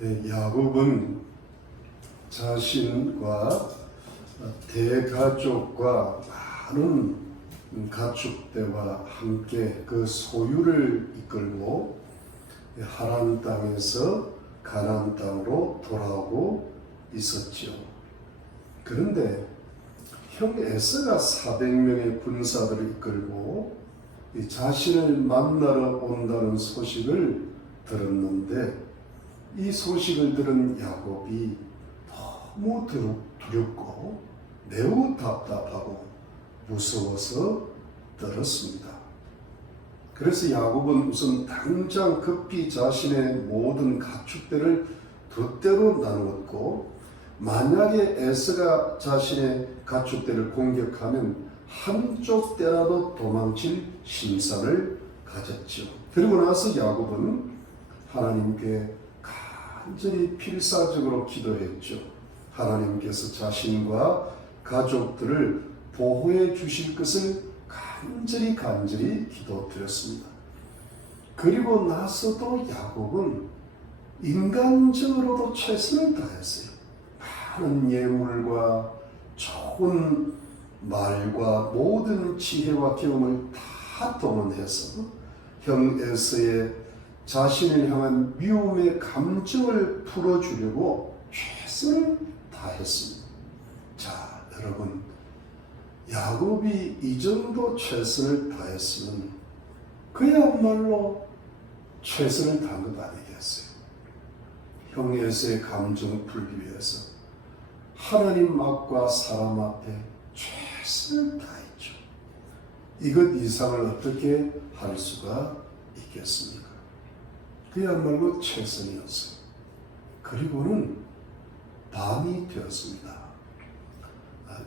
야곱은 자신과 대가족과 많은 가축대와 함께 그 소유를 이끌고 하란 땅에서 가나안 땅으로 돌아오고 있었죠. 그런데 형 에서가 400명의 군사들을 이끌고 자신을 만나러 온다는 소식을 들었는데, 이 소식을 들은 야곱이 너무 두렵고 매우 답답하고 무서워서 떨었습니다. 그래서 야곱은 우선 당장 급히 자신의 모든 가축들을 두 떼로 나누었고, 만약에 에서가 자신의 가축들을 공격하면 한쪽 떼라도 도망칠 심산을 가졌죠. 그리고 나서 야곱은 하나님께 간절히 필사적으로 기도했죠. 하나님께서 자신과 가족들을 보호해 주실 것을 간절히 기도드렸습니다. 그리고 나서도 야곱은 인간적으로도 최선을 다했어요. 많은 예물과 좋은 말과 모든 지혜와 경험을 다 동원해서 형 에서의 자신을 향한 미움의 감정을 풀어주려고 최선을 다했습니다. 자, 여러분, 야곱이 이 정도 최선을 다했으면 그야말로 최선을 다한 것 아니겠어요? 형 에서의 감정을 풀기 위해서 하나님 앞과 사람 앞에 최선을 다했죠. 이것 이상을 어떻게 할 수가 있겠습니까? 그야말로 최선이었어요. 그리고는 밤이 되었습니다.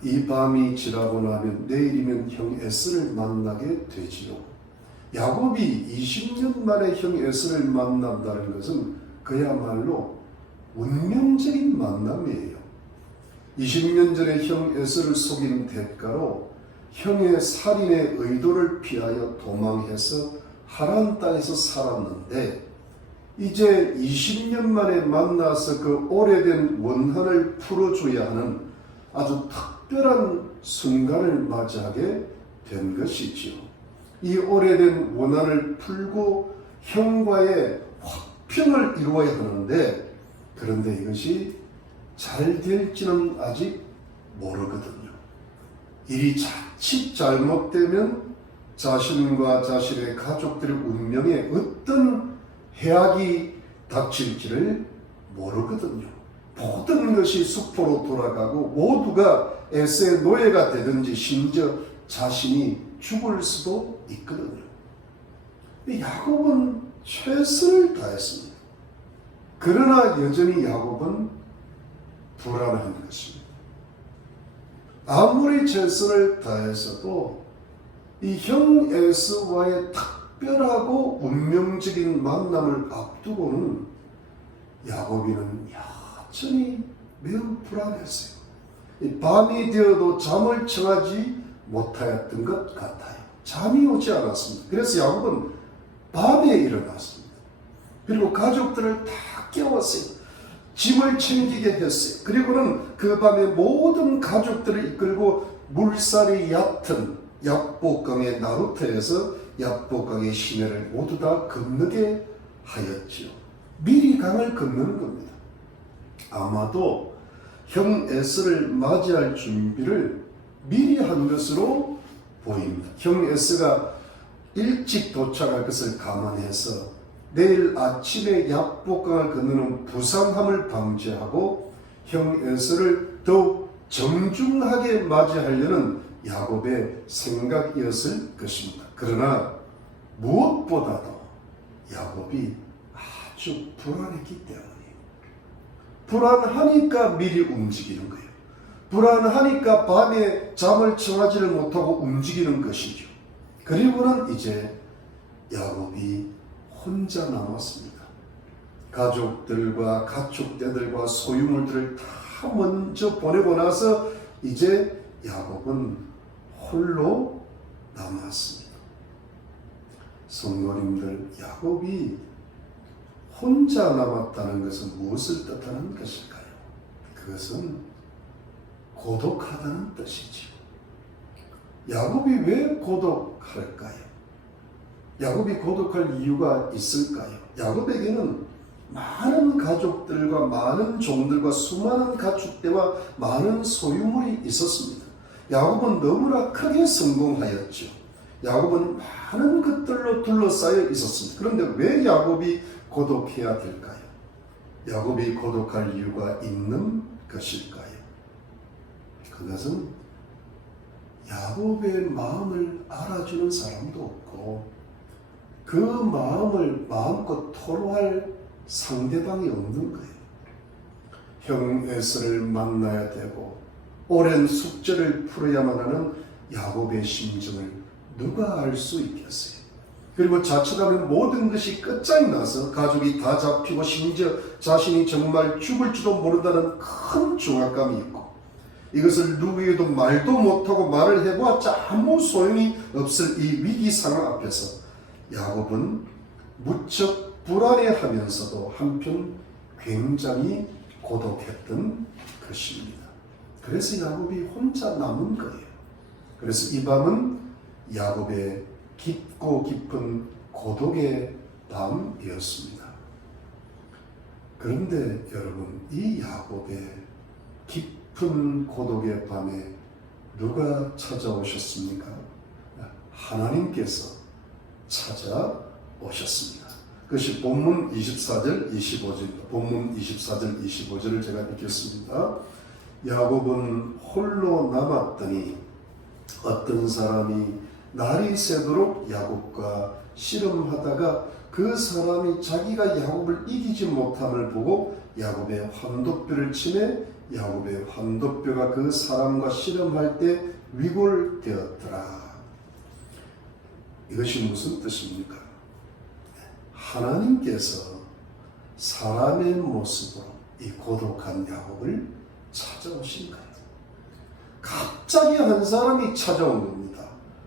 이 밤이 지나고 나면 내일이면 형 에서를 만나게 되지요. 야곱이 20년 만에 형 에서를 만난다는 것은 그야말로 운명적인 만남이에요. 20년 전에 형 에서를 속인 대가로 형의 살인의 의도를 피하여 도망해서 하란 땅에서 살았는데, 이제 20년 만에 만나서 그 오래된 원한을 풀어줘야 하는 아주 특별한 순간을 맞이하게 된 것이지요. 이 오래된 원한을 풀고 형과의 화평을 이루어야 하는데, 그런데 이것이 잘 될지는 아직 모르거든요. 일이 자칫 잘못되면 자신과 자신의 가족들의 운명에 어떤 해악이 닥칠지를 모르거든요. 모든 것이 수포로 돌아가고 모두가 에서의 노예가 되든지 심지어 자신이 죽을 수도 있거든요. 야곱은 최선을 다했습니다. 그러나 여전히 야곱은 불안한 것입니다. 아무리 최선을 다해서도 이 형 에서와의 특별하고 운명적인 만남을 앞두고는 야곱이는 여전히 매우 불안했어요. 밤이 되어도 잠을 청하지 못하였던 것 같아요. 잠이 오지 않았습니다. 그래서 야곱은 밤에 일어났습니다. 그리고 가족들을 다 깨웠어요. 짐을 챙기게 했어요. 그리고는 그 밤에 모든 가족들을 이끌고 물살이 얕은 야복강의 나루터에서 야복강의 시내를 모두 다 건너게 하였지요. 미리 강을 건너는 겁니다. 아마도 형 에서를 맞이할 준비를 미리 한 것으로 보입니다. 형 에서가 일찍 도착할 것을 감안해서 내일 아침에 야복강을 건너는 부상함을 방지하고 형 에서를 더욱 정중하게 맞이하려는 야곱의 생각이었을 것입니다. 그러나 무엇보다도 야곱이 아주 불안했기 때문이에요. 불안하니까 미리 움직이는 거예요. 불안하니까 밤에 잠을 청하지를 못하고 움직이는 것이죠. 그리고는 이제 야곱이 혼자 남았습니다. 가족들과 가축대들과 소유물들을 다 먼저 보내고 나서 이제 야곱은 홀로 남았습니다. 성도님들, 야곱이 혼자 남았다는 것은 무엇을 뜻하는 것일까요? 그것은 고독하다는 뜻이지요. 야곱이 왜 고독할까요? 야곱이 고독할 이유가 있을까요? 야곱에게는 많은 가족들과 많은 종들과 수많은 가축대와 많은 소유물이 있었습니다. 야곱은 너무나 크게 성공하였죠. 야곱은 많은 것들로 둘러싸여 있었습니다. 그런데 왜 야곱이 고독해야 될까요? 야곱이 고독할 이유가 있는 것일까요? 그것은 야곱의 마음을 알아주는 사람도 없고 그 마음을 마음껏 토로할 상대방이 없는 거예요. 형 에서를 만나야 되고 오랜 숙제를 풀어야만 하는 야곱의 심정을 누가 알 수 있겠어요? 그리고 자칫하면 모든 것이 끝장이 나서 가족이 다 잡히고 심지어 자신이 정말 죽을지도 모른다는 큰 중압감이 있고 이것을 누구에게도 말도 못하고 말을 해보았자 아무 소용이 없을 이 위기 상황 앞에서 야곱은 무척 불안해하면서도 한편 굉장히 고독했던 것입니다. 그래서 야곱이 혼자 남은 거예요. 그래서 이 밤은 야곱의 깊고 깊은 고독의 밤이었습니다. 그런데 여러분, 이 야곱의 깊은 고독의 밤에 누가 찾아오셨습니까? 하나님께서 찾아오셨습니다. 그것이 본문 24절 25절입니다. 본문 24절 25절을 제가 읽겠습니다. 야곱은 홀로 남았더니 어떤 사람이 날이 새도록 야곱과 씨름하다가 그 사람이 자기가 야곱을 이기지 못함을 보고 야곱의 환도뼈를 치매 야곱의 환도뼈가 그 사람과 씨름할 때 위골되었더라. 이것이 무슨 뜻입니까? 하나님께서 사람의 모습으로 이 고독한 야곱을 찾아오신 거예요. 갑자기 한 사람이 찾아온 겁니다.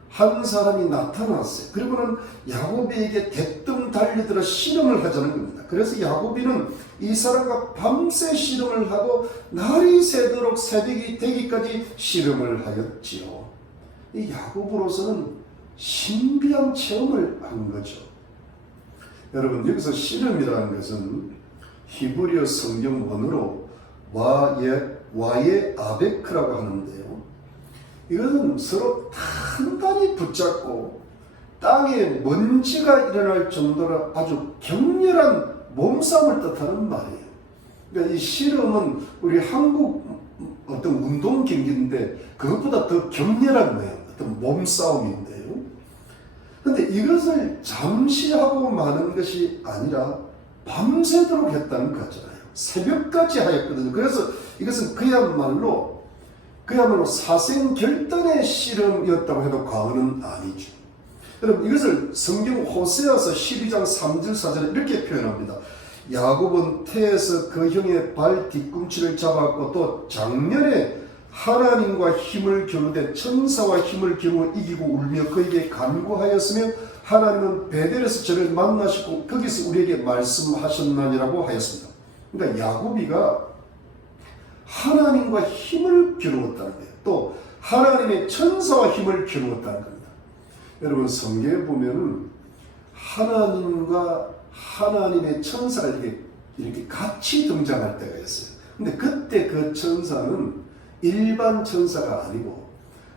한 사람이 나타났어요. 그리고는 야곱에게 대뜸 달려들어 씨름을 하자는 겁니다. 그래서 야곱이는 이 사람과 밤새 씨름을 하고 날이 새도록 새벽이 되기까지 씨름을 하였지요. 이 야곱으로서는 신비한 체험을 한 거죠. 여러분, 여기서 씨름이라는 것은 히브리어 성경 원어로 와예 아베크라고 하는데요. 이것은 서로 단단히 붙잡고 땅에 먼지가 일어날 정도로 아주 격렬한 몸싸움을 뜻하는 말이에요. 그러니까 이 씨름은 우리 한국 어떤 운동 경기인데 그것보다 더 격렬한 거예요. 어떤 몸싸움인데요. 그런데 이것을 잠시 하고 마는 것이 아니라 밤새도록 했다는 거잖아요. 새벽까지 하였거든요. 그래서 이것은 그야말로 사생결단의 씨름이었다고 해도 과언은 아니죠. 여러분, 이것을 성경 호세아서 12장 3절 4절에 이렇게 표현합니다. 야곱은 태에서 그 형의 발 뒤꿈치를 잡았고 또 작년에 하나님과 힘을 겨루되 천사와 힘을 겨루 이기고 울며 그에게 간구하였으며 하나님은 베델에서 저를 만나시고 거기서 우리에게 말씀하셨나니라고 하였습니다. 그러니까 야곱이가 하나님과 힘을 겨루었다는 거예요. 또 하나님의 천사와 힘을 겨루었다는 겁니다. 여러분, 성경에 보면은 하나님과 하나님의 천사가 이렇게 같이 등장할 때가 있어요. 근데 그때 그 천사는 일반 천사가 아니고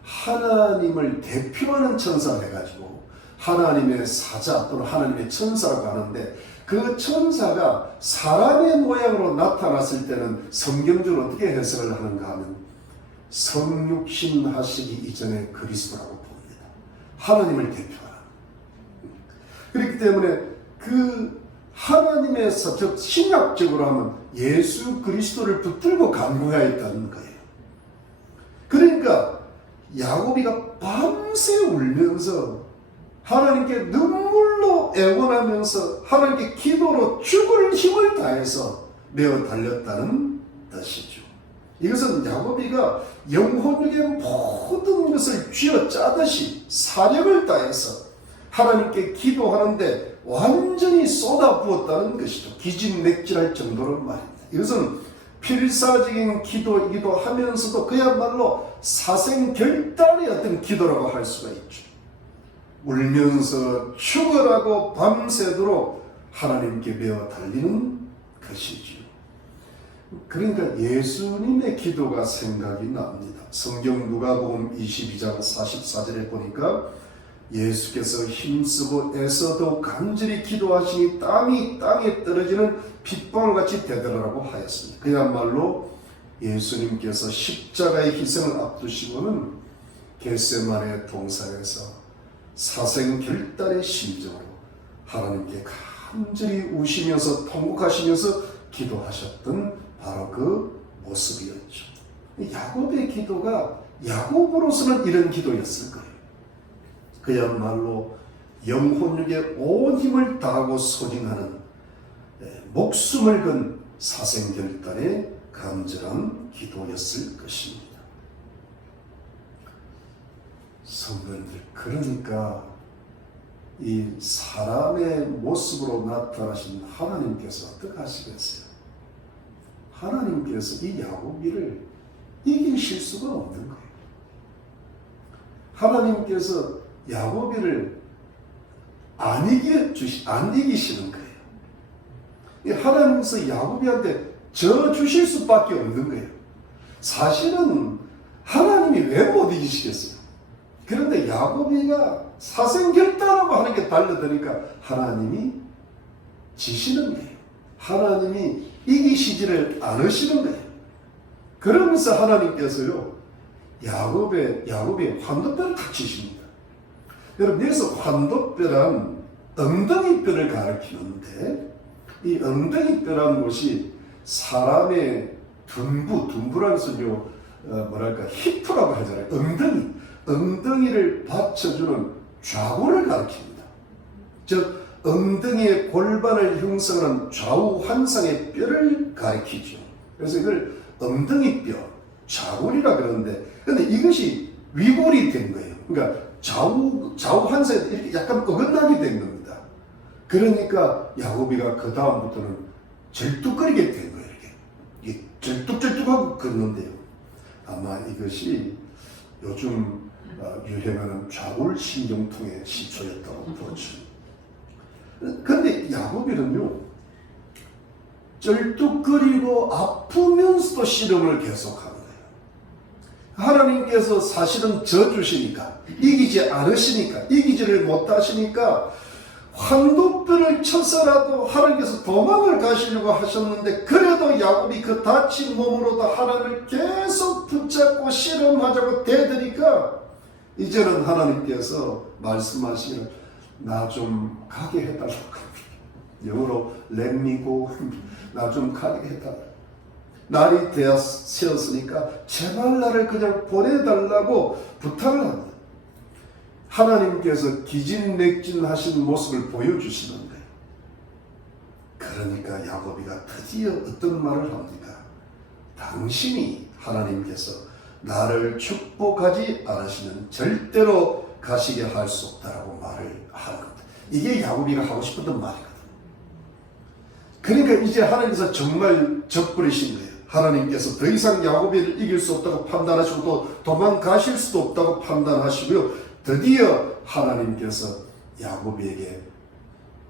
하나님을 대표하는 천사를 해가지고 하나님의 사자 또는 하나님의 천사라고 하는데 그 천사가 사람의 모양으로 나타났을 때는 성경적으로 어떻게 해석을 하는가 하면 성육신 하시기 이전에 그리스도라고 봅니다. 하나님을 대표하는. 그렇기 때문에 그 하나님에서 즉 신약적으로 하면 예수 그리스도를 붙들고 간구하였다는 거예요. 그러니까 야곱이가 밤새 울면서 하나님께 눈물로 애원하면서 하나님께 기도로 죽을 힘을 다해서 메어 달렸다는 뜻이죠. 이것은 야곱이가 영혼에게 모든 것을 쥐어짜듯이 사력을 다해서 하나님께 기도하는데 완전히 쏟아부었다는 것이죠. 기진맥진할 정도로 말입니다. 이것은 필사적인 기도이기도 하면서도 그야말로 사생결단의 어떤 기도라고 할 수가 있죠. 울면서 죽으라고 밤새도록 하나님께 매어 달리는 것이지요. 그러니까 예수님의 기도가 생각이 납니다. 성경 누가복음 22장 44절에 보니까 예수께서 힘쓰고 애써도 간절히 기도하시니 땀이 땅에 떨어지는 핏방울같이 되더라고 하였습니다. 그야말로 예수님께서 십자가의 희생을 앞두시고는 겟세마네 동산에서 사생결단의 심정으로 하나님께 간절히 우시면서 통곡하시면서 기도하셨던 바로 그 모습이었죠. 야곱의 기도가 야곱으로서는 이런 기도였을 거예요. 그야말로 영혼육에 온 힘을 다하고 소진하는 목숨을 건 사생결단의 간절한 기도였을 것입니다. 성도님들, 그러니까 이 사람의 모습으로 나타나신 하나님께서 어떻게 하시겠어요? 하나님께서 이 야곱이를 이기실 수가 없는 거예요. 하나님께서 야곱이를 안 이기시는 거예요. 하나님께서 야곱이한테 져 주실 수밖에 없는 거예요. 사실은 하나님이 왜 못 이기시겠어요? 그런데 야곱이가 사생결단하고 하는 게 달라드니까 하나님이 지시는 거예요. 하나님이 이기시지를 않으시는 거예요. 그러면서 하나님께서요, 야곱의 환도뼈를 탁 치십니다. 여러분, 여기서 환도뼈란 엉덩이뼈를 가리키는데, 이 엉덩이뼈라는 것이 사람의 둔부라는 것은요, 히프라고 하잖아요. 엉덩이를 받쳐주는 좌우를 가리킵니다. 즉, 엉덩이의 골반을 형성하는 좌우 환상의 뼈를 가리키죠. 그래서 이걸 엉덩이뼈, 좌골이라 그러는데, 근데 이것이 위골이 된 거예요. 그러니까 좌우 환상이 이렇게 약간 어긋나게 된 겁니다. 그러니까 야곱이가 그 다음부터는 절뚝거리게 된 거예요. 이렇게 절뚝절뚝하고 걷는데요. 아마 이것이 요즘 유행하는 좌골신경통의 시초였다고 보죠. 근데 야곱이는요, 쩔뚝거리고 아프면서도 씨름을 계속하는 거예요. 하나님께서 사실은 져주시니까, 이기지 않으시니까, 이기지를 못하시니까 환도뼈를 쳐서라도 하나님께서 도망을 가시려고 하셨는데, 그래도 야곱이 그 다친 몸으로도 하나님을 계속 붙잡고 씨름하자고 대드니까 이제는 하나님께서 말씀하시기를 나 좀 가게 해달라고 합니다. 영어로 let me go, 나 좀 가게 해달라. 날이 되었으니까 제발 나를 그냥 보내달라고 부탁을 합니다. 하나님께서 기진맥진하신 모습을 보여주시는 거예요. 그러니까 야곱이가 드디어 어떤 말을 합니까? 당신이 하나님께서 나를 축복하지 않으시면 절대로 가시게 할 수 없다라고 말을 하는 겁니다. 이게 야곱이가 하고 싶었던 말이거든요. 그러니까 이제 하나님께서 정말 져버리신 거예요. 하나님께서 더 이상 야곱이를 이길 수 없다고 판단하시고 또 도망가실 수도 없다고 판단하시고요. 드디어 하나님께서 야곱에게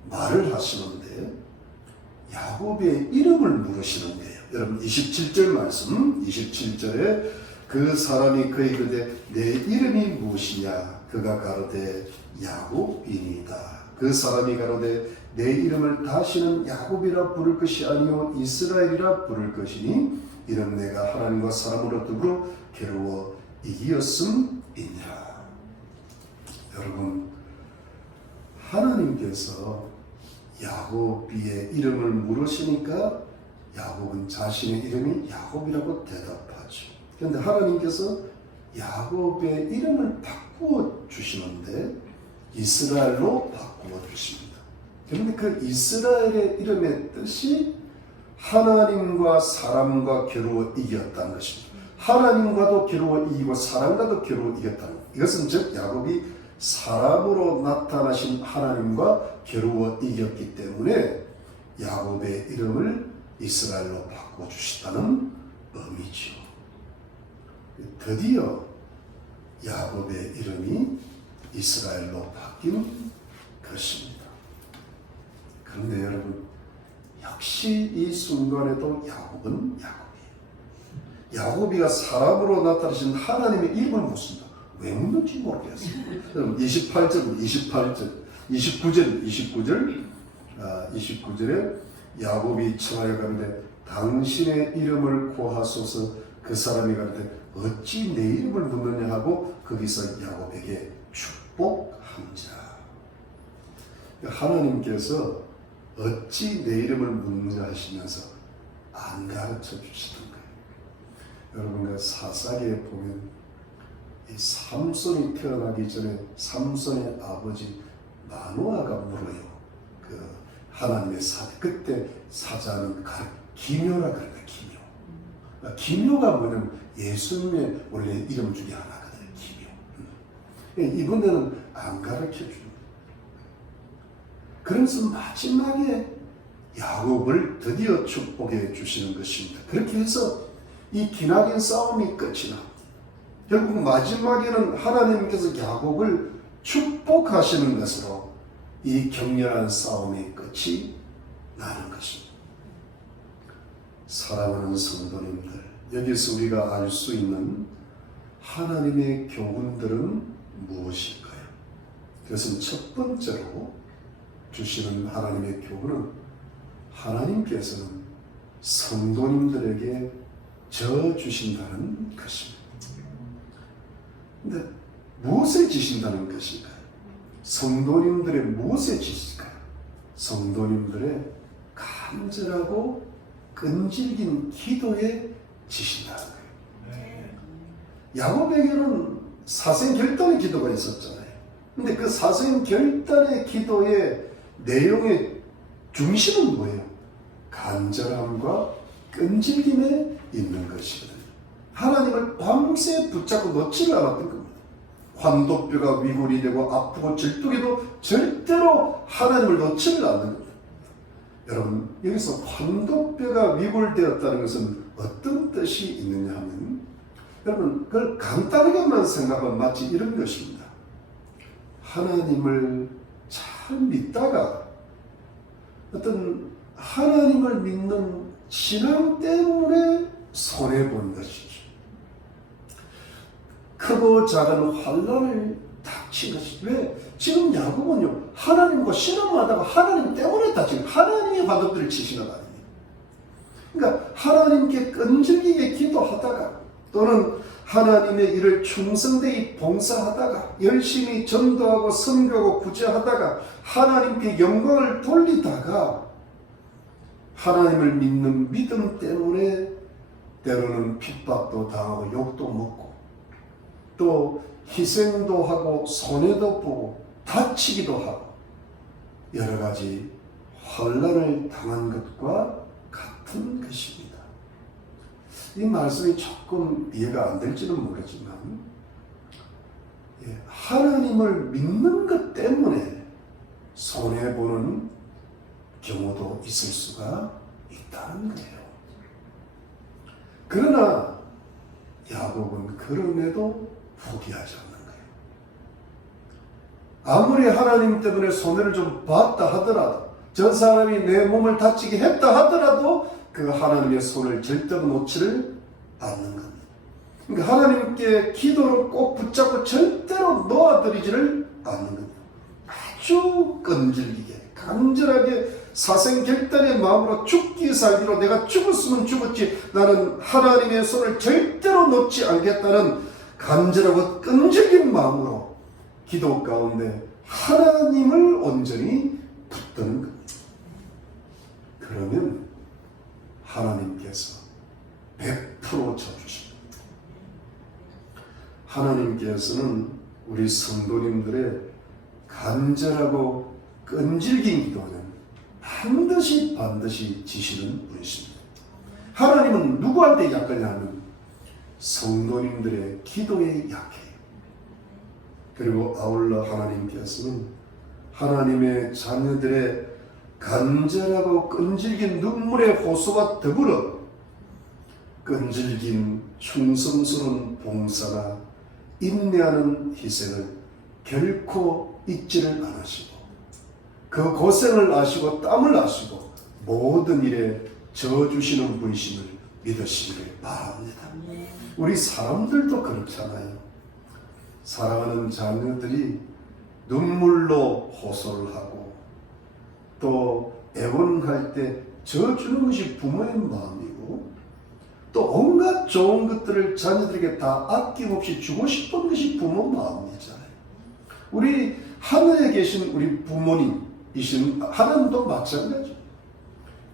말을 하시는데 야곱의 이름을 물으시는 거예요. 여러분 27절 말씀, 27절에 그 사람이 그에게 이르되 내 이름이 무엇이냐? 그가 가로되 야곱이니이다. 그 사람이 가로되 내 이름을 다시는 야곱이라 부를 것이 아니요 이스라엘이라 부를 것이니 이는 내가 하나님과 사람으로 더불어 괴로워 이기었음이니라. 여러분, 하나님께서 야곱의 이름을 물으시니까 야곱은 자신의 이름이 야곱이라고 대답하죠. 그런데 하나님께서 야곱의 이름을 바꾸어 주시는데 이스라엘로 바꾸어 주십니다. 그런데 그 이스라엘의 이름의 뜻이 하나님과 사람과 겨루어 이겼다는 것입니다. 하나님과도 겨루어 이기고 사람과도 겨루어 이겼다는 것. 이것은 즉 야곱이 사람으로 나타나신 하나님과 겨루어 이겼기 때문에 야곱의 이름을 이스라엘로 바꿔주시다는 의미죠. 드디어 야곱의 이름이 이스라엘로 바뀐 것입니다. 그런데 여러분, 역시 이 순간에도 야곱은 야곱이에요. 야곱이가 사람으로 나타나신 하나님의 이름을 묻습니다. 왜 묻는지 모르겠어요. 그럼 29절에 야곱이 청하여 가는데 당신의 이름을 고하소서. 그 사람이 가는데 어찌 내 이름을 묻느냐 하고 거기서 야곱에게 축복한지라. 하나님께서 어찌 내 이름을 묻느냐 하시면서 안 가르쳐 주시는 거예요. 여러분, 사사기에 보면 이 삼손이 태어나기 전에 삼손의 아버지 마노아가 물어요. 그 하나님의 그때 사자는 기묘라 그러니까 기묘. 기묘가 뭐냐면 예수님의 원래 이름 중에 하나거든요. 기묘. 이번에는 안 가르쳐 주는 거예요. 그래서 마지막에 야곱을 드디어 축복해 주시는 것입니다. 그렇게 해서 이 기나긴 싸움이 끝이 납니다. 결국 마지막에는 하나님께서 야곱을 축복하시는 것으로 이 격렬한 싸움의 끝이 나는 것입니다. 사랑하는 성도님들, 여기서 우리가 알 수 있는 하나님의 교훈들은 무엇일까요? 그것은 첫 번째로 주시는 하나님의 교훈은 하나님께서는 성도님들에게 져 주신다는 것입니다. 근데 무엇을 지신다는 것인가요? 성도님들의 무엇에 지실까요? 성도님들의 간절하고 끈질긴 기도에 지신다는 거예요. 야곱에게는 사생결단의 기도가 있었잖아요. 근데 그 사생결단의 기도의 내용의 중심은 뭐예요? 간절함과 끈질김에 있는 것이거든요. 하나님을 밤새 붙잡고 놓지를 않았던 겁니다. 환도뼈가 위골이 되고 아프고 절뚝해도 절대로 하나님을 놓지를 않는 겁니다. 여러분, 여기서 환도뼈가 위골되었다는 것은 어떤 뜻이 있느냐 하면, 여러분, 그걸 간단하게만 생각하면 마치 이런 것입니다. 하나님을 잘 믿다가 어떤 하나님을 믿는 신앙 때문에 손해본 것이죠. 크고 작은 환난을 닥친 것이. 왜? 지금 야곱은요, 하나님과 신앙하다가 하나님 때문에 다친, 하나님의 환도들을 치시는 거 아닙니까? 그러니까 하나님께 끈질기게 기도하다가 또는 하나님의 일을 충성되이 봉사하다가 열심히 전도하고 선교하고 구제하다가 하나님께 영광을 돌리다가 하나님을 믿는 믿음 때문에 때로는 핍박도 당하고 욕도 먹고 또 희생도 하고 손해도 보고 다치기도 하고 여러 가지 환난을 당한 것과 같은 것입니다. 이 말씀이 조금 이해가 안 될지는 모르지만 하나님을 믿는 것 때문에 손해보는 경우도 있을 수가 있다는 거예요. 그러나 야곱은 그럼에도 포기하지 않는 거예요. 아무리 하나님 때문에 손해를 좀 봤다 하더라도, 저 사람이 내 몸을 다치게 했다 하더라도 그 하나님의 손을 절대로 놓지를 않는 겁니다. 그러니까 하나님께 기도를 꼭 붙잡고 절대로 놓아드리지를 않는 겁니다. 아주 끈질기게 간절하게 사생결단의 마음으로 죽기 살기로 내가 죽었으면 죽었지 나는 하나님의 손을 절대로 놓지 않겠다는 간절하고 끈질긴 마음으로 기도 가운데 하나님을 온전히 붙드는 겁니다. 그러면 하나님께서 100% 쳐주십니다. 하나님께서는 우리 성도님들의 간절하고 끈질긴 기도는 반드시 지시는 분이십니다. 하나님은 누구한테 약하냐 하면 성도님들의 기도에 약해요. 그리고 아울러 하나님께서는 하나님의 자녀들의 간절하고 끈질긴 눈물의 호소와 더불어 끈질긴 충성스러운 봉사나 인내하는 희생을 결코 잊지를 않으시고 그 고생을 아시고 땀을 아시고 모든 일에 져주시는 분이심을 믿으시기를 바랍니다. 우리 사람들도 그렇잖아요. 사랑하는 자녀들이 눈물로 호소를 하고 또 애원할 때 져주는 것이 부모의 마음이고 또 온갖 좋은 것들을 자녀들에게 다 아낌없이 주고 싶은 것이 부모 마음이잖아요. 우리 하늘에 계신 우리 부모님이신 하나님도 마찬가지죠.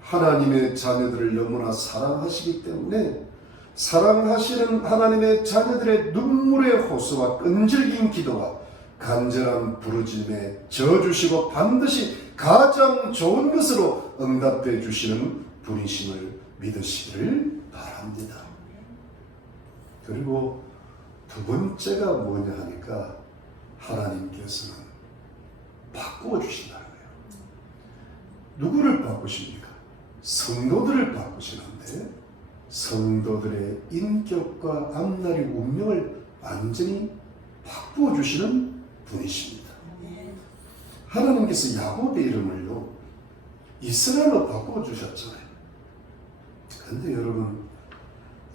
하나님의 자녀들을 너무나 사랑하시기 때문에 사랑하시는 하나님의 자녀들의 눈물의 호소와 끈질긴 기도와 간절한 부르짖음에 져주시고 반드시 가장 좋은 것으로 응답해 주시는 분이심을 믿으시기를 바랍니다. 그리고 두 번째가 뭐냐 하니까 하나님께서는 바꾸어 주신다는 거예요. 누구를 바꾸십니까? 성도들을 바꾸시는데 성도들의 인격과 앞날의 운명을 완전히 바꾸어 주시는 분이십니다. 하나님께서 야곱의 이름을요 이스라엘로 바꾸어 주셨잖아요. 그런데 여러분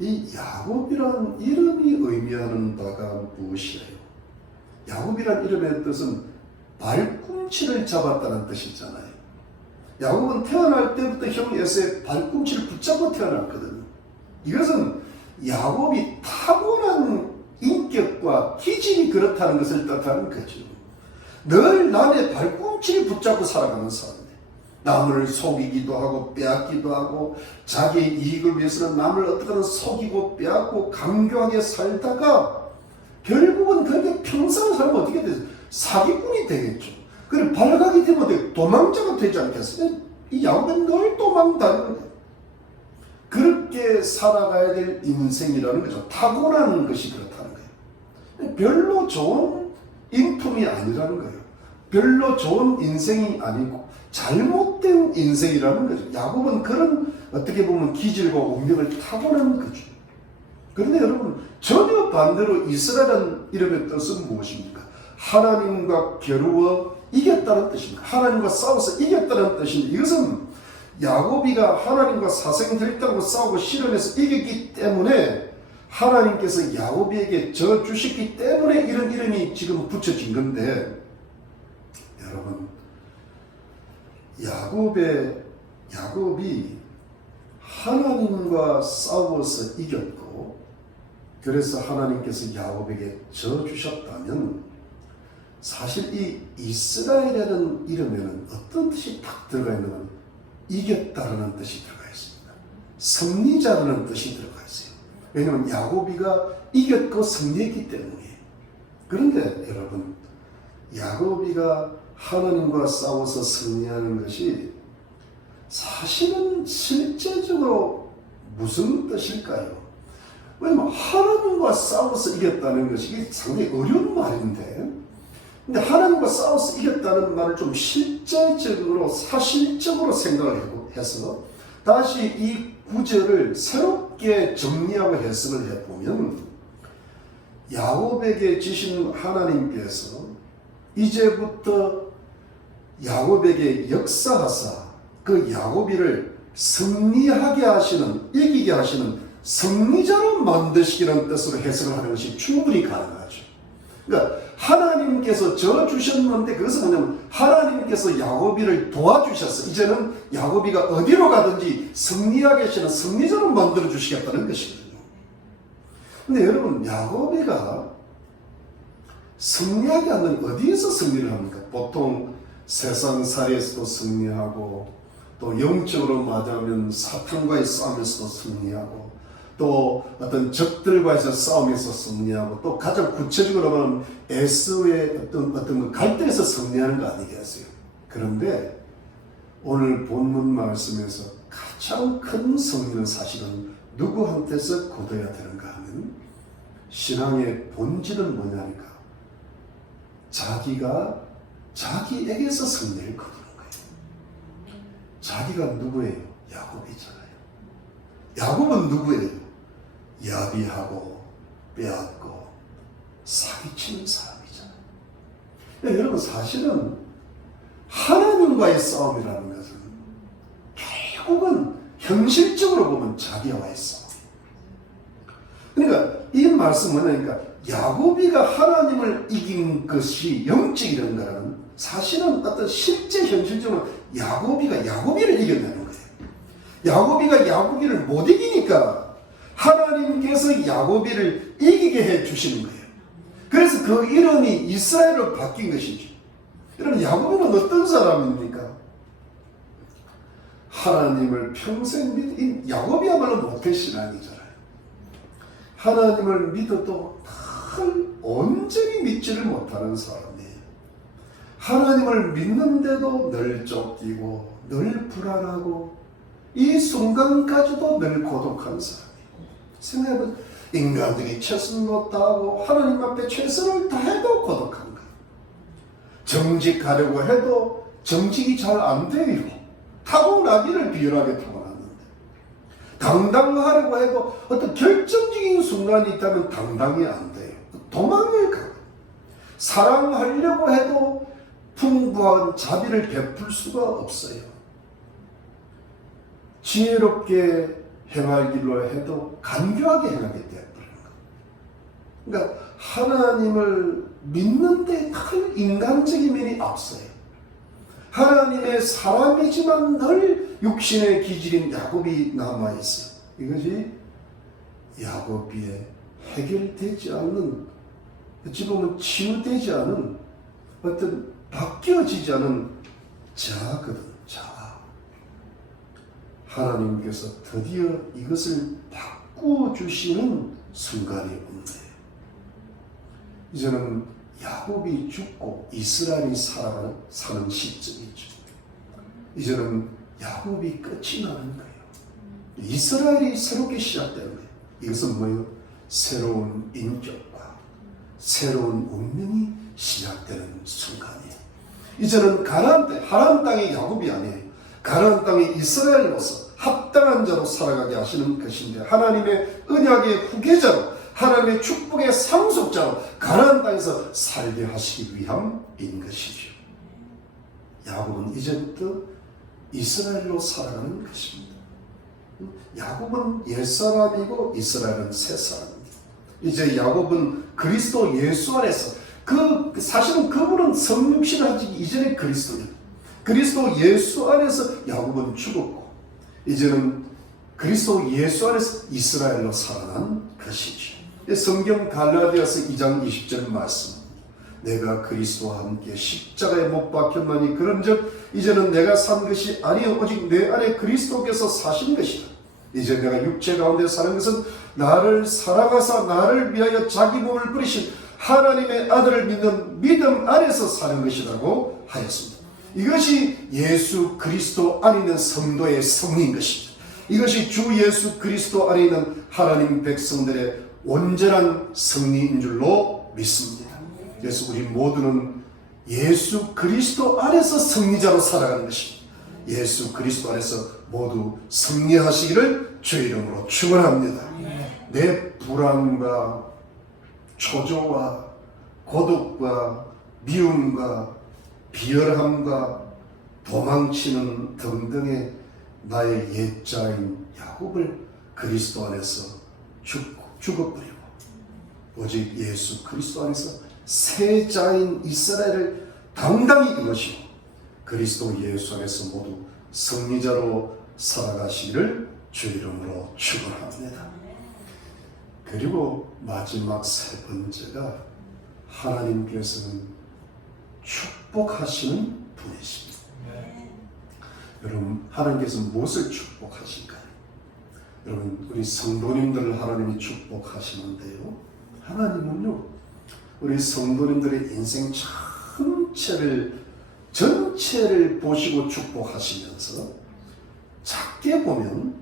이 야곱이란 이름이 의미하는 바가 무엇이에요? 야곱이란 이름의 뜻은 발꿈치를 잡았다는 뜻이잖아요. 야곱은 태어날 때부터 형 에서의 발꿈치를 붙잡고 태어났거든요. 이것은 야곱이 타고난 인격과 기질이 그렇다는 것을 뜻하는 거죠. 늘 남의 발꿈치를 붙잡고 살아가는 사람이에요. 남을 속이기도 하고 빼앗기도 하고 자기의 이익을 위해서는 남을 어떻게든 속이고 빼앗고 강교하게 살다가 결국은 그렇게 평생 살면 어떻게 되죠? 사기꾼이 되겠죠. 그래 발각이 되면 도망자가 되지 않겠어요? 이 야곱은 늘 도망다니는 거예요. 그렇게 살아가야 될 인생이라는 거죠. 타고나는 것이 그렇다는 거예요. 별로 좋은 인품이 아니라는 거예요. 별로 좋은 인생이 아니고 잘못된 인생이라는 거죠. 야곱은 그런 어떻게 보면 기질과 운명을 타고난 거죠. 그런데 여러분 전혀 반대로 이스라엘은 이름의 뜻은 무엇입니까? 하나님과 겨루어 이겼다는 뜻입니다. 하나님과 싸워서 이겼다는 뜻입니다. 이것은 야곱이가 하나님과 사생들다고 싸우고 실험해서 이겼기 때문에 하나님께서 야곱에게 져 주셨기 때문에 이런 이름이 지금 붙여진 건데 여러분 야곱이 하나님과 싸워서 이겼고 그래서 하나님께서 야곱에게 져 주셨다면 사실 이 이스라엘이라는 이름에는 어떤 뜻이 딱 들어가 있는 이겼다라는 뜻이 들어가 있습니다. 승리자라는 뜻이 들어가 있어요. 왜냐하면 야곱이가 이겼고 승리했기 때문이에요. 그런데 여러분 야곱이가 하나님과 싸워서 승리하는 것이 사실은 실제적으로 무슨 뜻일까요? 왜냐하면 하나님과 싸워서 이겼다는 것이 상당히 어려운 말인데 근데 하나님과 싸워서 이겼다는 말을 좀 실제적으로 사실적으로 생각을 해서 다시 이 구절을 새롭게 정리하고 해석을 해보면 야곱에게 지신 하나님께서 이제부터 야곱에게 역사하사 그 야곱이를 승리하게 하시는 이기게 하시는 승리자로 만드시기라는 뜻으로 해석을 하는 것이 충분히 가능하죠. 그러니까 하나님께서 져 주셨는데 그것은 뭐냐면 하나님께서 야곱이를 도와주셔서 이제는 야곱이가 어디로 가든지 승리하게 하시는 승리자로 만들어 주시겠다는 것이거든요. 근데 여러분 야곱이가 승리하게 하면 어디에서 승리를 합니까? 보통 세상살이에서도 승리하고 또 영적으로 말하면 사탄과의 싸움에서도 승리하고 또 어떤 적들과의 싸움에서 승리하고 또 가장 구체적으로 말하면 에서의 어떤 갈등에서 승리하는 거 아니겠어요? 그런데 오늘 본문 말씀에서 가장 큰 승리는 사실은 누구한테서 거둬야 되는가 하면 신앙의 본질은 뭐냐니까 자기가 자기에게서 승리를 거두는 거예요. 자기가 누구예요? 야곱이잖아요. 야곱은 누구예요? 야비하고 빼앗고 사기치는 사람이잖아요. 여러분, 사실은 하나님과의 싸움이라는 것은 결국은 현실적으로 보면 자기와의 싸움. 그러니까 이 말씀은 그러니까 야곱이가 하나님을 이긴 것이 영적이라는 거는 사실은 어떤 실제 현실적으로 야곱이가 야곱이를 이겨내는 거예요. 야곱이가 야곱이를 못 이기니까 하나님께서 야곱이를 이기게 해 주시는 거예요. 그래서 그 이름이 이스라엘로 바뀐 것이죠. 여러분, 야곱은 어떤 사람입니까? 하나님을 평생 믿은 야곱이야말로 모태신앙이잖아요. 하나님을 믿어도 늘 온전히 믿지를 못하는 사람이에요. 하나님을 믿는데도 늘 쫓기고 늘 불안하고 이 순간까지도 늘 고독한 사람이에요. 생각해보면 인간들이 최선을 다하고 하나님 앞에 최선을 다해도 고독한 거예요. 정직하려고 해도 정직이 잘 안 돼요. 타고나기를 비열하게 타고났는데, 당당하려고 해도 어떤 결정적인 순간이 있다면 당당히 안 돼요. 도망을 가고, 사랑하려고 해도 풍부한 자비를 베풀 수가 없어요. 지혜롭게 행하기로 해도 간교하게 행하게 되어버리는 거예요. 그러니까 하나님을 믿는데 큰 인간적인 면이 앞서요. 하나님의 사람이지만 늘 육신의 기질인 야곱이 남아있어요. 이것이 야곱이 해결되지 않는, 어찌 보면 치유되지 않은, 어떤 바뀌어지지 않은 자아거든, 자아. 하나님께서 드디어 이것을 바꾸어주시는 순간이 온 거예요. 이제는 야곱이 죽고 이스라엘이 사는 시점이죠. 이제는 야곱이 끝이 나는 거예요. 이스라엘이 새롭게 시작되는 거예요. 이것은 뭐예요? 새로운 인격과 새로운 운명이 시작되는 순간이에요. 이제는 하나님 땅의 야곱이 아니에요. 가나안 땅의 이스라엘로서 합당한 자로 살아가게 하시는 것인데, 하나님의 언약의 후계자로, 하나님의 축복의 상속자로 가나안 땅에서 살게 하시기 위함인 것이죠. 야곱은 이제부터 이스라엘로 살아가는 것입니다. 야곱은 옛사람이고 이스라엘은 새사람입니다. 이제 야곱은 그리스도 예수 안에서, 사실은 그분은 성육신하기 이전에 그리스도입니다. 그리스도 예수 안에서 야곱은 죽었고, 이제는 그리스도 예수 안에서 이스라엘로 살아난 것이죠. 성경 갈라디아서 2장 20절 말씀, 내가 그리스도와 함께 십자가에 못 박혔나니 그런즉 이제는 내가 산 것이 아니요 오직 내 안에 그리스도께서 사신 것이다. 이제 내가 육체 가운데 사는 것은 나를 사랑하사 나를 위하여 자기 몸을 뿌리신 하나님의 아들을 믿는 믿음 안에서 사는 것이라고 하였습니다. 이것이 예수 그리스도 안에 있는 성도의 성리인 것입니다. 이것이 주 예수 그리스도 안에 있는 하나님 백성들의 온전한 승리인 줄로 믿습니다. 그래서 우리 모두는 예수 그리스도 안에서 승리자로 살아가는 것입니다. 예수 그리스도 안에서 모두 승리하시기를 주의 이름으로 축원합니다. 내 불안과 초조와 고독과 미움과 비열함과 도망치는 등등의 나의 옛자인 야곱을 그리스도 안에서 죽어버리고 오직 예수 그리스도 안에서 새 자인 이스라엘을 당당히 이루시고 그리스도 예수 안에서 모두 승리자로 살아가시기를 주 이름으로 축원합니다. 그리고 마지막 세 번째가 하나님께서는 축복하시는 분이십니다. 여러분, 하나님께서 무엇을 축복하실까요? 여러분, 우리 성도님들을 하나님이 축복하시는데요, 하나님은요 우리 성도님들의 인생 전체를 보시고 축복하시면서 작게 보면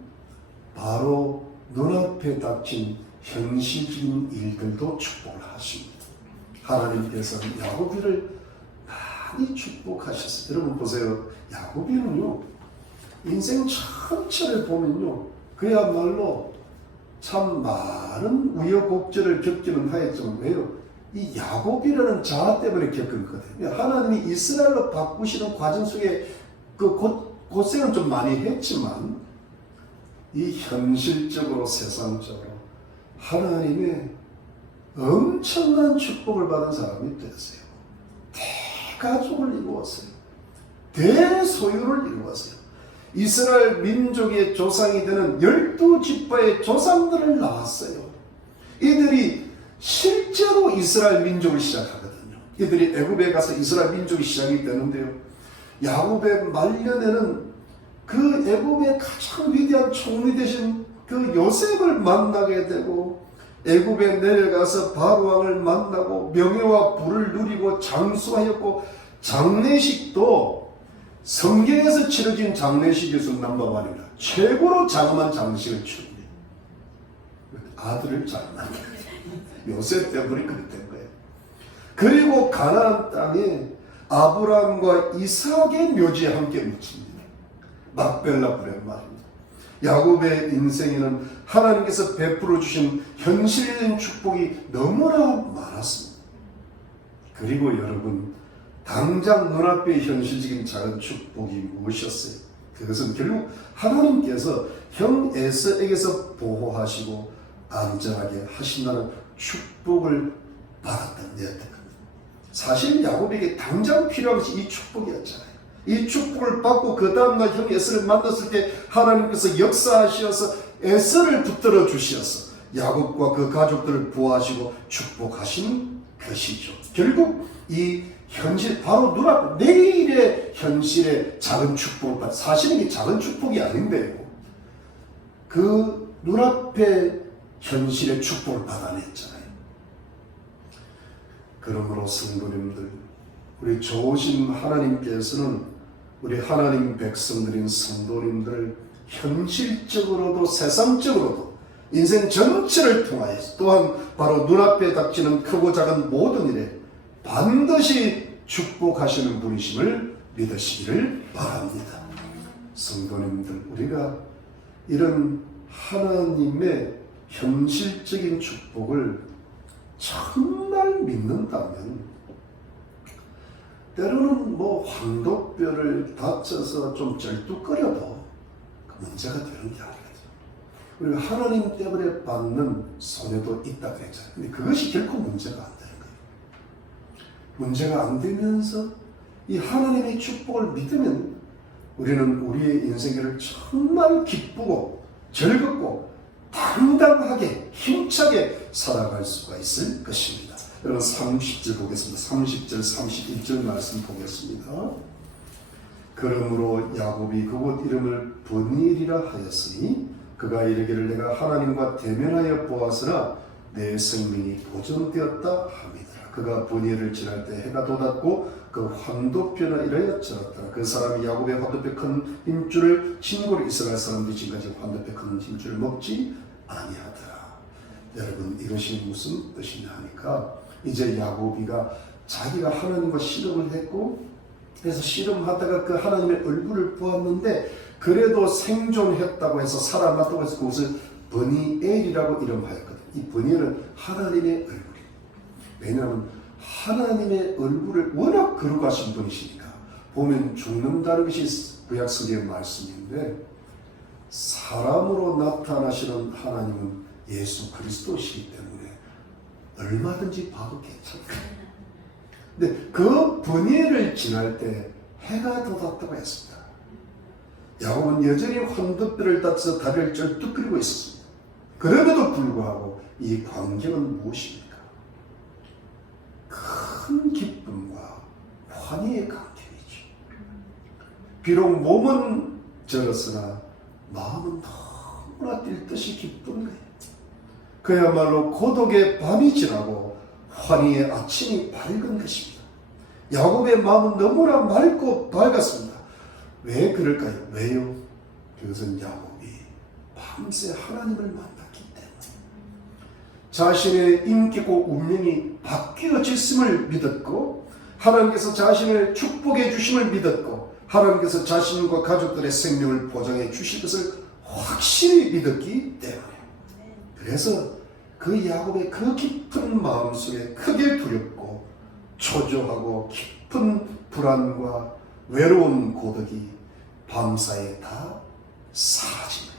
바로 눈앞에 닥친 현실적인 일들도 축복을 하십니다. 하나님께서 야곱이를 많이 축복하셨어요. 여러분 보세요. 야곱이는요, 인생 전체를 보면요, 그야말로 참 많은 우여곡절을 겪기는 하였지만, 왜요? 이 야곱이라는 자 때문에 겪은 거거든요. 하나님이 이스라엘로 바꾸시는 과정 속에 그 고생은 좀 많이 했지만, 이 현실적으로 세상적으로 하나님의 엄청난 축복을 받은 사람이 됐어요. 대가족을 이루었어요. 대소유를 이루었어요. 이스라엘 민족의 조상이 되는 12지파의 조상들을 낳았어요. 이들이 실제로 이스라엘 민족을 시작하거든요. 이들이 애굽에 가서 이스라엘 민족이 시작이 되는데요. 야곱의 말년에는 그 애굽의 가장 위대한 총리 되신 그 요셉을 만나게 되고, 애굽에 내려가서 바로왕을 만나고 명예와 부를 누리고 장수하였고, 장례식도 성경에서 치러진 장례식에서 넘버원이라 최고로 장엄한 장례식을 치릅니다. 아들을 잘 낳게 요셉 때문에 그렇게 된 거예요. 그리고 가나안 땅에 아브라함과 이삭의 묘지에 함께 묻힙니다. 막벨라 불의 말입니다. 야곱의 인생에는 하나님께서 베풀어 주신 현실적인 축복이 너무나 많았습니다. 그리고 여러분, 당장 눈앞의 현실적인 작은 축복이 무엇이었어요? 그것은 결국 하나님께서 형 에서에게서 보호하시고 안전하게 하신다는 축복을 받았던 내용입니다. 사실 야곱에게 당장 필요한 것이 이 축복이었잖아요. 이 축복을 받고 그 다음날 형 에서를 만났을 때 하나님께서 역사하셔서 에서를 붙들어 주셔서 야곱과 그 가족들을 보호하시고 축복하신 것이죠. 결국 이 현실, 바로 눈앞 내일의 현실의 작은 축복을 받, 사실은 이게 작은 축복이 아닌데요, 그 눈앞의 현실의 축복을 받아냈잖아요. 그러므로 성도님들, 우리 좋으신 하나님께서는 우리 하나님 백성들인 성도님들을 현실적으로도 세상적으로도 인생 전체를 통하여 또한 바로 눈앞에 닥치는 크고 작은 모든 일에 반드시 축복하시는 분이심을 믿으시기를 바랍니다. 성도님들, 우리가 이런 하나님의 현실적인 축복을 정말 믿는다면, 때로는 황도뼈를 다쳐서 좀 쩔뚝거려도 문제가 되는 게 아니겠죠. 우리가 하나님 때문에 받는 손해도 있다 그랬잖아요. 근데 그것이 결코 문제가 안 되는 거예요. 문제가 안 되면서 이 하나님의 축복을 믿으면 우리는 우리의 인생을 정말 기쁘고 즐겁고 당당하게 힘차게 살아갈 수가 있을 것입니다. 여러분 30절 보겠습니다. 30절 31절 말씀 보겠습니다. 그러므로 야곱이 그곳 이름을 브니엘이라 하였으니 그가 이르기를 내가 하나님과 대면하여 보았으나 내 생명이 보존되었다 합니다. 그가 브니엘을 지날 때 해가 돋았고 그 환도뼈나 이르러 쩔었더라. 그 사람이 야곱의 환도뼈 큰 힘줄을 친고로 이스라엘 사람들이 지금까지 환도뼈 큰 힘줄을 먹지 아니하더라. 여러분, 이것이 무슨 뜻이냐 하니까, 이제 야곱이가 자기가 하나님과 씨름을 했고, 그래서 씨름하다가 그 하나님의 얼굴을 보았는데 그래도 생존했다고 해서 살아났다고 해서 그것을 브니엘이라고 이름하였거든요. 이 브니엘은 하나님의 얼굴이에요. 왜냐하면 하나님의 얼굴을 워낙 거룩하신 분이시니까. 보면 죽는다는 것이 구약성경의 말씀인데, 사람으로 나타나시는 하나님은 예수 그리스도시기 때문에 얼마든지 봐도 괜찮아요. 근데 그 브니엘을 지날 때 해가 돋았다고 했습니다. 야곱은 여전히 환도뼈를 다쳐서 다리를 쩔뚝거리고 있었습니다. 그럼에도 불구하고 이 광경은 무엇입니까? 큰 기쁨과 환희의 광경이죠. 비록 몸은 절었으나 마음은 너무나 뛸 듯이 기쁜 거예요. 그야말로 고독의 밤이 지나고 환희의 아침이 밝은 것입니다. 야곱의 마음은 너무나 맑고 밝았습니다. 왜 그럴까요? 왜요? 그것은 야곱이 밤새 하나님을 만났기 때문에. 자신의 인격과 운명이 바뀌어졌음을 믿었고, 하나님께서 자신을 축복해 주심을 믿었고, 하나님께서 자신과 가족들의 생명을 보장해 주실 것을 확실히 믿었기 때문에, 그래서 그 야곱의 그 깊은 마음속에 크게 두렵고 초조하고 깊은 불안과 외로운 고독이 밤사이에 다 사라집니다.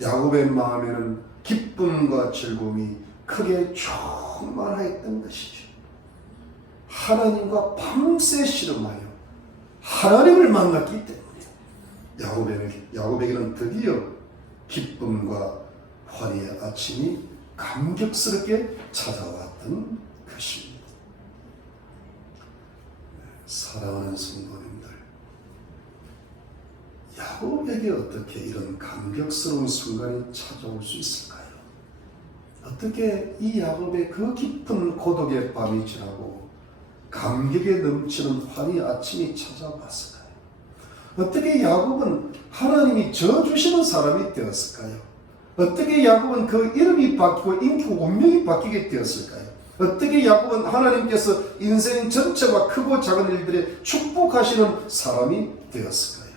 야곱의 마음에는 기쁨과 즐거움이 크게 충만하였던 것이죠. 하나님과 밤새 씨름하여 하나님을 만났기 때문에 야곱에게는 드디어 기쁨과 환희의 아침이 감격스럽게 찾아왔던 것입니다. 사랑하는 성도님들, 야곱에게 어떻게 이런 감격스러운 순간이 찾아올 수 있을까요? 어떻게 이 야곱의 그 깊은 고독의 밤이 지나고 감격에 넘치는 환희 아침이 찾아왔을까요? 어떻게 야곱은 하나님이 져주시는 사람이 되었을까요? 어떻게 야곱은 그 이름이 바뀌고 인기고 운명이 바뀌게 되었을까요? 어떻게 야곱은 하나님께서 인생 전체와 크고 작은 일들에 축복하시는 사람이 되었을까요?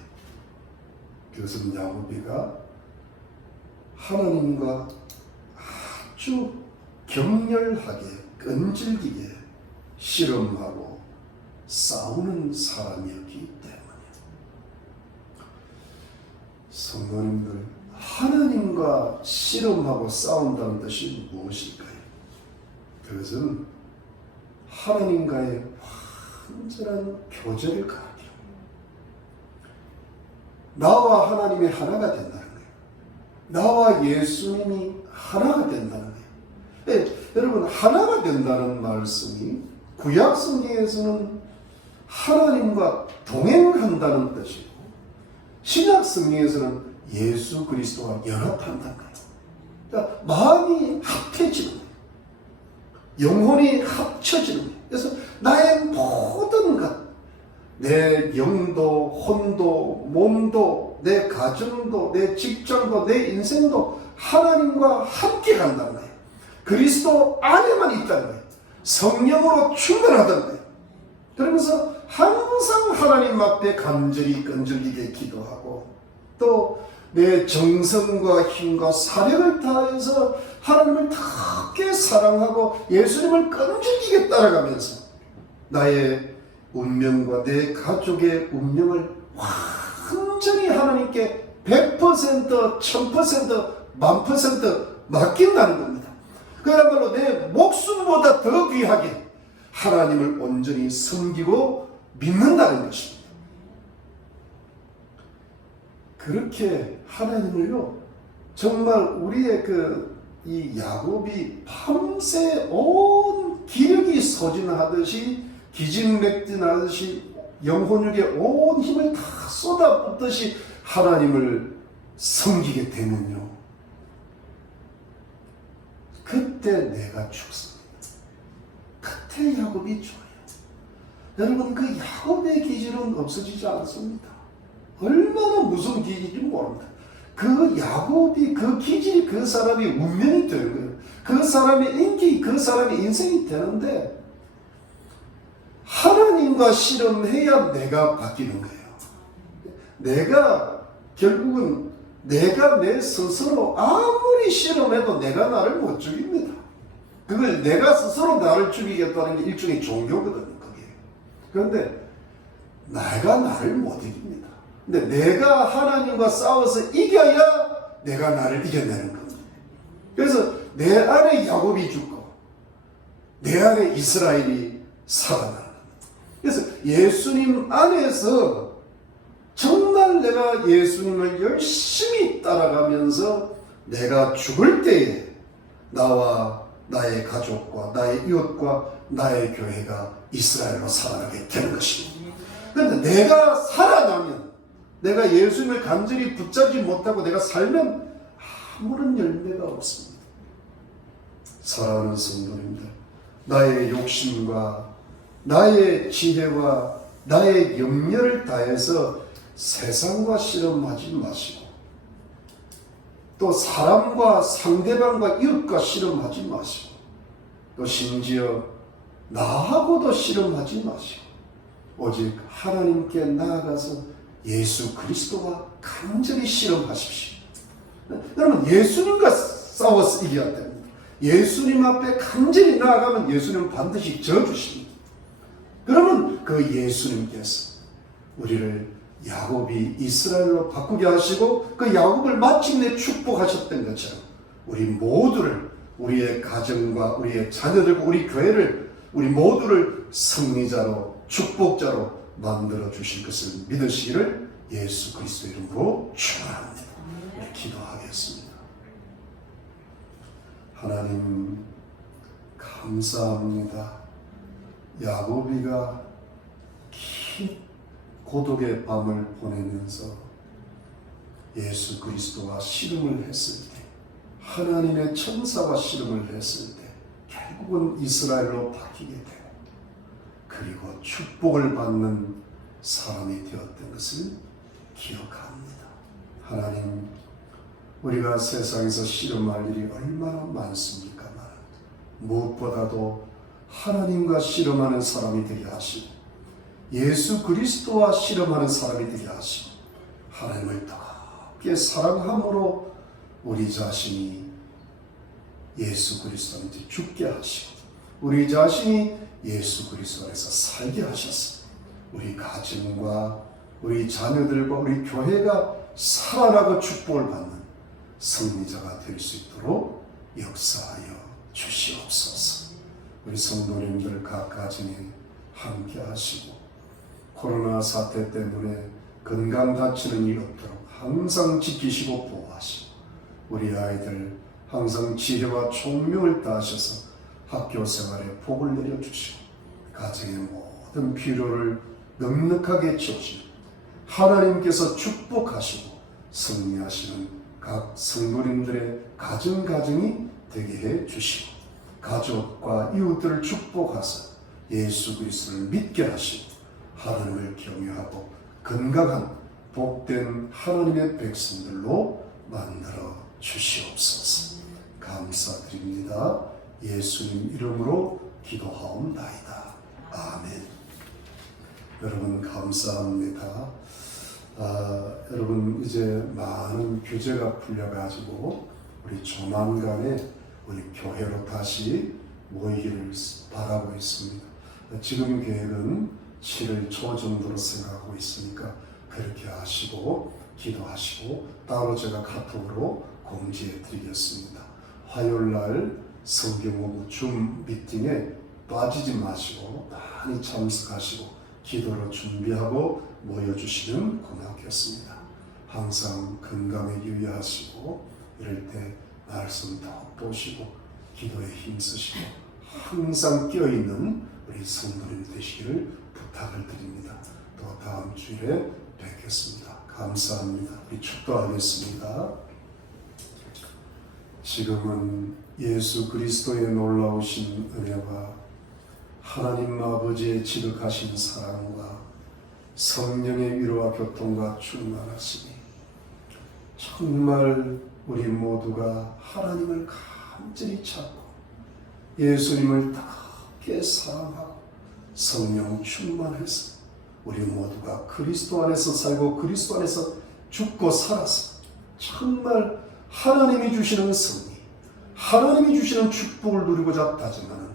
그것은 야곱이가 하나님과 아주 격렬하게 끈질기게 씨름하고 싸우는 사람이었기 때문에. 성도님들, 하나님과 씨름하고 싸운다는 뜻이 무엇일까요? 그것은 하나님과의 완전한 교제를 가르쳐요. 나와 하나님이 하나가 된다는 거예요. 나와 예수님이 하나가 된다는 거예요. 네, 여러분, 하나가 된다는 말씀이 구약 성경에서는 하나님과 동행한다는 뜻이고, 신약 성경에서는 예수 그리스도와 연합한다는 거예요. 그러니까 마음이 합해지는 거예요. 영혼이 합쳐지는 거예요. 그래서 나의 모든 것, 내 영도, 혼도, 몸도, 내 가정도, 내 직장도, 내 인생도 하나님과 함께 간다는 거예요. 그리스도 안에만 있다는 거예요. 성령으로 충만하다는 거예요. 그러면서 항상 하나님 앞에 간절히 끈질기게 기도하고, 또 내 정성과 힘과 사력을 다해서 하나님을 크게 사랑하고 예수님을 끈질기게 따라가면서 나의 운명과 내 가족의 운명을 완전히 하나님께 100%, 1000%, 10,000% 맡긴다는 겁니다. 그야말로 내 목숨보다 더 귀하게 하나님을 온전히 섬기고 믿는다는 것입니다. 그렇게 하나님을요, 정말 우리의 이 야곱이 밤새 온 기력이 소진하듯이 기진맥진하듯이 영혼육에 온 힘을 다 쏟아붓듯이 하나님을 섬기게 되면요, 그때 내가 죽습니다. 그때 야곱이 좋아요. 여러분, 그 야곱의 기질은 없어지지 않습니다. 얼마나 무서운 기질인지 모릅니다. 그 야곱이, 그 기질이 그 사람의 운명이 되는 거예요. 그 사람의 인기, 그 사람의 인생이 되는데, 하나님과 씨름해야 내가 바뀌는 거예요. 내가 결국은 내가 내 스스로 아무리 씨름해도 내가 나를 못 죽입니다. 그걸 내가 스스로 나를 죽이겠다는 게 일종의 종교거든요. 그게. 그런데 내가 나를 못 이깁니다. 근데 내가 하나님과 싸워서 이겨야 내가 나를 이겨내는 겁니다. 그래서 내 안에 야곱이 죽고 내 안에 이스라엘이 살아나는 겁니다. 그래서 예수님 안에서 정말 내가 예수님을 열심히 따라가면서 내가 죽을 때에 나와 나의 가족과 나의 이웃과 나의 교회가 이스라엘로 살아나게 되는 것입니다. 그런데 내가 살아나면, 내가 예수님을 간절히 붙잡지 못하고 내가 살면 아무런 열매가 없습니다. 사랑하는 성도님들, 나의 욕심과 나의 지혜와 나의 염려를 다해서 세상과 씨름하지 마시고 또 사람과 상대방과 이웃과 씨름하지 마시고, 또 심지어 나하고도 씨름하지 마시고, 오직 하나님께 나아가서 예수 그리스도와 간절히 씨름하십시오. 여러분, 예수님과 싸워서 이겨야 됩니다. 예수님 앞에 간절히 나아가면 예수님은 반드시 져주십니다. 그러면 그 예수님께서 우리를 야곱이 이스라엘로 바꾸게 하시고 그 야곱을 마침내 축복하셨던 것처럼 우리 모두를, 우리의 가정과 우리의 자녀들과 우리 교회를, 우리 모두를 승리자로, 축복자로 만들어 주실 것을 믿으시기를 예수 그리스도 이름으로 축원합니다. 우리 기도하겠습니다. 하나님 감사합니다. 야곱이가 긴 고독의 밤을 보내면서 예수 그리스도와 씨름을 했을 때, 하나님의 천사와 씨름을 했을 때 결국은 이스라엘로 바뀌게 되고, 그리고 축복을 받는 사람이 되었던 것을 기억합니다. 하나님, 우리가 세상에서 씨름할 일이 얼마나 많습니까만 무엇보다도 하나님과 씨름하는 사람이 되게 하시고 예수 그리스도와 씨름하는 사람이 되게 하시고 하나님을 뜨겁게 사랑함으로 우리 자신이 예수 그리스도한테 죽게 하시고 우리 자신이 예수 그리스도 안에서 살게 하셔서 우리 가정과 우리 자녀들과 우리 교회가 살아나고 축복을 받는 승리자가 될 수 있도록 역사하여 주시옵소서. 우리 성도님들 각 가정에 함께 하시고 코로나 사태 때문에 건강 다치는 일 없도록 항상 지키시고 보호하시고 우리 아이들 항상 지혜와 총명을 다하셔서 학교 생활에 복을 내려주시고 가정의 모든 필요를 넉넉하게 채우시고 하나님께서 축복하시고 승리하시는 각 성도님들의 가정이 되게 해 주시고 가족과 이웃들을 축복하사 예수 그리스도를 믿게 하시고 하나님을 경외하고 건강한 복된 하나님의 백성들로 만들어 주시옵소서. 감사드립니다. 예수님 이름으로 기도하옵나이다. 아멘. 여러분 감사합니다. 여러분 이제 많은 규제가 풀려가지고 우리 조만간에 우리 교회로 다시 모이기를 바라고 있습니다. 지금 계획은 7월 초 정도로 생각하고 있으니까 그렇게 하시고 기도하시고 따로 제가 카톡으로 공지해 드리겠습니다. 화요일날 성경공부 줌 미팅에 빠지지 마시고 많이 참석하시고 기도로 준비하고 모여주시면 고맙겠습니다. 항상 건강에 유의하시고 이럴 때 말씀 더 보시고 기도에 힘쓰시고 항상 깨어있는 우리 성도님 되시기를 부탁을 드립니다. 또 다음 주에 뵙겠습니다. 감사합니다. 우리 축도하겠습니다. 지금은 예수 그리스도의 놀라우신 은혜와 하나님 아버지의 지극하신 사랑과 성령의 위로와 교통과 충만하시니 정말 우리 모두가 하나님을 간절히 찾고 예수님을 뜨겁게 사랑하고 성령 충만해서 우리 모두가 그리스도 안에서 살고 그리스도 안에서 죽고 살아서 정말 하나님이 주시는 승리, 하나님이 주시는 축복을 누리고자 다짐하는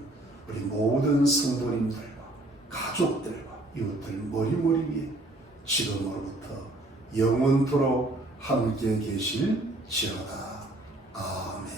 우리 모든 성도님들과 가족들과 이웃들 머리머리 위에 지금으로부터 영원토록 함께 계실지어다. 아멘.